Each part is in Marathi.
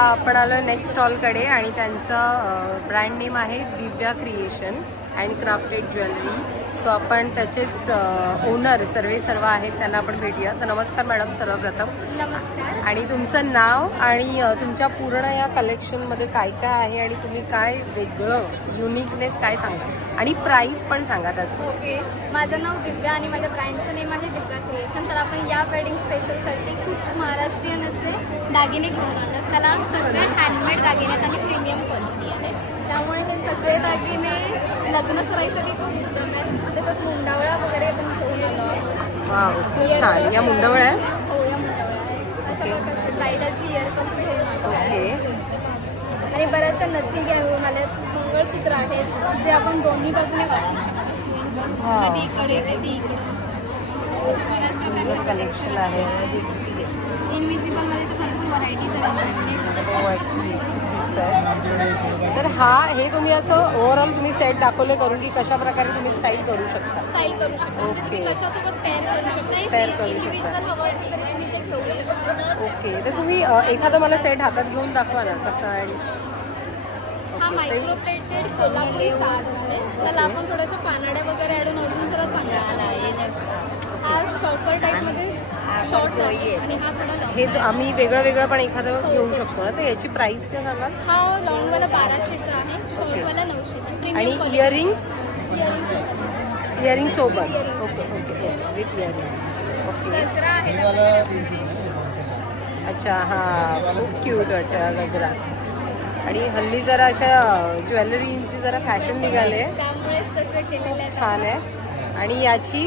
आपण आलो नेक्स्ट स्टॉलकडे आणि त्यांचं ब्रँड नेम आहे Divya creation and crafted jewellery. So आपण त्याचेच ओनर सर्व आहेत, त्यांना आपण भेटूया. तर नमस्कार मॅडम सर्वप्रथम. नमस्कार. आणि तुमचं नाव आणि तुमच्या पूर्ण या कलेक्शनमध्ये काय काय आहे आणि तुम्ही काय वेगळं युनिकनेस काय सांगा आणि प्राईस पण सांगा त्याचं. ओके, माझं नाव दिव्या आणि माझ्या ब्रँडचं नेम आहे दिव्या क्रिएशन. तर आपण या वेडिंग स्पेशलसाठी खूप महाराष्ट्रीयन असे दागिने घेऊन आलो. त्याला सगळे हँडमेड दागिने आहेत आणि प्रीमियम क्वालिटी आहे. त्यामुळे हे सगळे दागिने लग्न सराईसाठी खूप उत्तम आहेत. तसंच मुंडावळा वगैरे पण घेऊन आलो. वाव, खूप छान. या मुंडावळ्या आहे? हो, या मुंडावळ्या आहेत. अशा प्रकारचे ब्रायडलची इयरकप्स घेऊन आलो. ओके. आणि बऱ्याचशा नथी घेऊन आल्यात. मंगळसूत्र आहेत जे आपण दोन्ही बाजूने वापरू शकतो. कधी इकडे कधी इकडे. बऱ्याच प्रकारचे कलेक्शन आहे. इनविजिबल मध्ये तर भरपूर व्हरायटीज आहेत. तर हे तुम्ही असं ओव्हरऑल तुम्ही सेट दाखवले करून की कशा प्रकारे तुम्ही स्टाईल करू शकता. स्टाईल करू शकता. म्हणजे तुम्ही कशासोबत पेअर करू शकता. पेअर करू शकता. इंडिव्हिज्युअल हवं असेल तरी तुम्ही ते घेऊ शकता. ओके. तर तुम्ही एखादा मला सेट हातात घेऊन दाखवा ना कसं. आणि हा मायक्रो प्लेटेड कोल्हापुरी साज आहे. त्याला आपण थोड्याशा पानाड्या वगैरे ॲडून अजून जरा चांगला हा चॉपर टाईपमध्ये शॉर्ट आहे आणि हा थोडा हे आम्ही वेगळं पण एखादं घेऊ शकतो ना. तर याची प्राइस काय सांगाल? हा लॉंगवाला 1200चा आहे, शॉर्टवाला 900चा. आणि इयरिंग्स सोबत. Earrings okay with earrings. Okay. गजरा आहे. अच्छा, हां, खूप क्यूट वाटतं गजरा. आणि हल्ली जरा अशा ज्वेलरींची जरा फॅशन निघाले, त्यामुळेच तसे केलेले आहे. छान आहे. आणि याची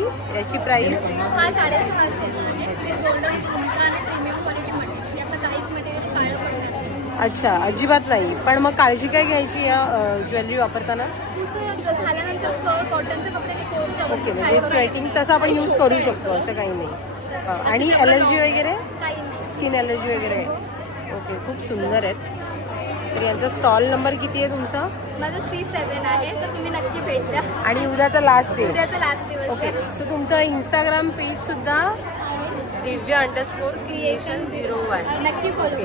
प्राइस हा 650 आहे विथ गोल्डन झुमका आणि प्रीमियम क्वालिटी मटेरियल. यातलं काहीच मटेरियल काळं पडणार नाही. अच्छा, अजिबात नाही. पण मग काळजी काय घ्यायची या ज्वेलरी वापरताना? पुसून झाल्यानंतर कॉटनचे कपडे पुसून. ओके, म्हणजे स्वेटिंग तसं आपण यूज करू शकतो असं काही नाही. आणि ॲलर्जी वगैरे? काही नाही. स्किन ॲलर्जी वगैरे? ओके, खूप सुंदर आहेत. तर यांचा स्टॉल नंबर किती आहे तुमचा? माझं C7 आहे. तर तुम्ही नक्की भेट द्या. आणि उद्याचा लास्ट डे? उद्याचा लास्ट दिवस. ओके. सो तुमचा इंस्टाग्राम पेज सुद्धा दिव्या_creation01 नक्की फॉलो.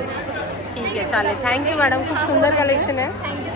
ठीक आहे, चालेल. Thank you madam. खूप सुंदर कलेक्शन आहे. थँक्यू.